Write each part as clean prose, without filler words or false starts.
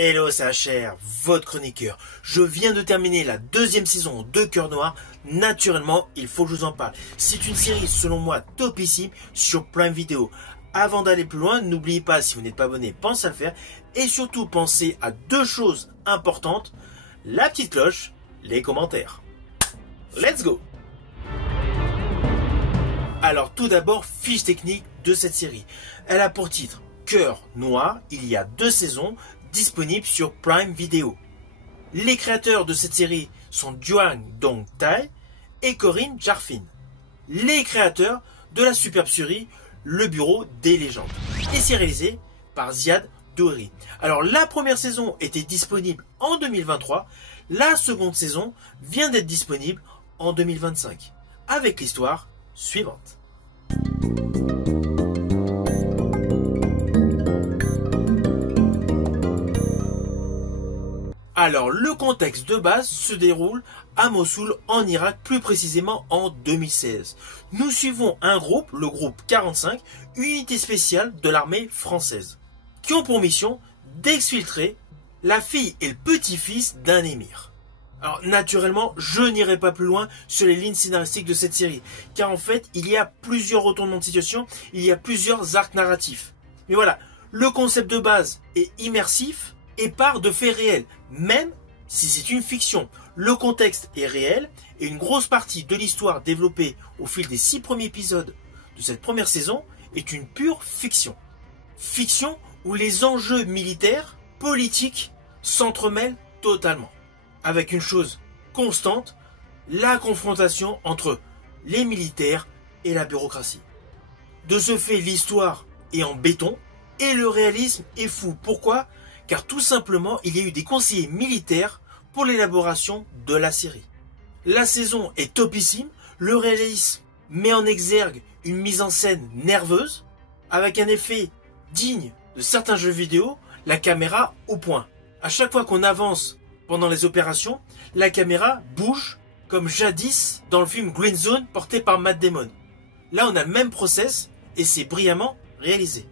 Hello, c'est HR, votre chroniqueur. Je viens de terminer la deuxième saison de Cœur Noir. Naturellement, il faut que je vous en parle. C'est une série, selon moi, topissime sur Prime Video. Avant d'aller plus loin, n'oubliez pas, si vous n'êtes pas abonné, pensez à le faire. Et surtout, pensez à deux choses importantes. La petite cloche, les commentaires. Let's go! Alors tout d'abord, fiche technique de cette série. Elle a pour titre Cœur Noir. Il y a 2 saisons disponibles sur Prime Video. Les créateurs de cette série sont Duan Dong-tae et Corinne Jarfin. Les créateurs de la superbe série Le Bureau des légendes. Et c'est réalisé par Ziad Doueri. Alors la première saison était disponible en 2023. La seconde saison vient d'être disponible en 2025. Avec l'histoire suivante. Alors, le contexte de base se déroule à Mossoul, en Irak, plus précisément en 2016. Nous suivons un groupe, le groupe 45, unité spéciale de l'armée française, qui ont pour mission d'exfiltrer la fille et le petit-fils d'un émir. Alors, naturellement, je n'irai pas plus loin sur les lignes scénaristiques de cette série, car en fait, il y a plusieurs retournements de situation, il y a plusieurs arcs narratifs. Mais voilà, le concept de base est immersif et part de faits réels, même si c'est une fiction. Le contexte est réel et une grosse partie de l'histoire développée au fil des 6 premiers épisodes de cette première saison est une pure fiction. Fiction où les enjeux militaires, politiques s'entremêlent totalement. Avec une chose constante, la confrontation entre les militaires et la bureaucratie. De ce fait, l'histoire est en béton et le réalisme est fou. Pourquoi ? Car tout simplement, il y a eu des conseillers militaires pour l'élaboration de la série. La saison est topissime, le réalisme met en exergue une mise en scène nerveuse, avec un effet digne de certains jeux vidéo, la caméra au point. À chaque fois qu'on avance pendant les opérations, la caméra bouge comme jadis dans le film Green Zone porté par Matt Damon. Là, on a le même process et c'est brillamment réalisé.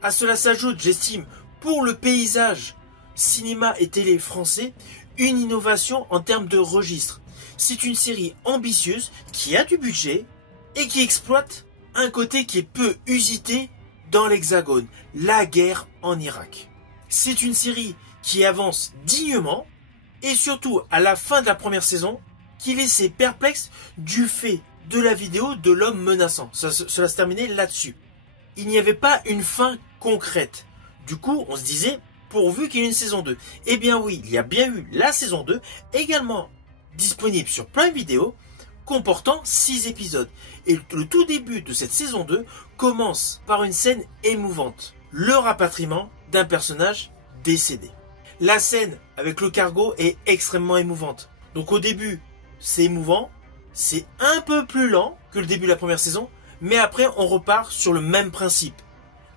À cela s'ajoute, j'estime, pour le paysage cinéma et télé français, une innovation en termes de registre. C'est une série ambitieuse qui a du budget et qui exploite un côté qui est peu usité dans l'Hexagone, la guerre en Irak. C'est une série qui avance dignement et surtout à la fin de la première saison, qui laissait perplexe du fait de la vidéo de l'homme menaçant. Cela se terminait là-dessus. Il n'y avait pas une fin concrète. Du coup, on se disait, pourvu qu'il y ait une saison 2. Eh bien oui, il y a bien eu la saison 2, également disponible sur Prime Video, comportant 6 épisodes. Et le tout début de cette saison 2 commence par une scène émouvante. Le rapatriement d'un personnage décédé. La scène avec le cargo est extrêmement émouvante. Donc au début, c'est émouvant, c'est un peu plus lent que le début de la première saison, mais après on repart sur le même principe.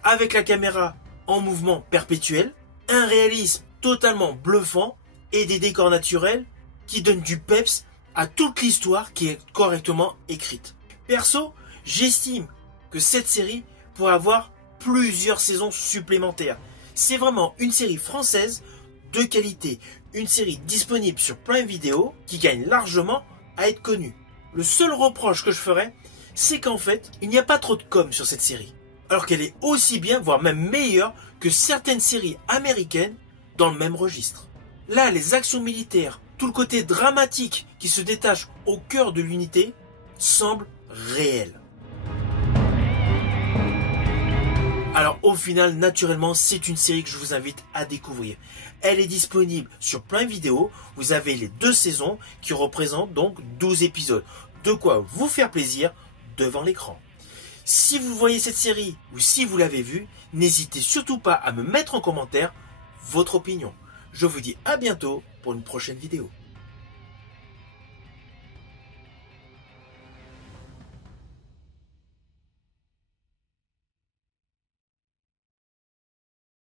Avec la caméra en mouvement perpétuel, un réalisme totalement bluffant et des décors naturels qui donnent du peps à toute l'histoire qui est correctement écrite. Perso, j'estime que cette série pourrait avoir plusieurs saisons supplémentaires. C'est vraiment une série française de qualité, une série disponible sur Prime Video qui gagne largement à être connue. Le seul reproche que je ferais, c'est qu'en fait, il n'y a pas trop de com sur cette série. Alors qu'elle est aussi bien, voire même meilleure que certaines séries américaines dans le même registre. Là, les actions militaires, tout le côté dramatique qui se détache au cœur de l'unité, semble réel. Alors au final, naturellement, c'est une série que je vous invite à découvrir. Elle est disponible sur Prime Video. Vous avez les 2 saisons qui représentent donc 12 épisodes. De quoi vous faire plaisir devant l'écran. Si vous voyez cette série ou si vous l'avez vue, n'hésitez surtout pas à me mettre en commentaire votre opinion. Je vous dis à bientôt pour une prochaine vidéo.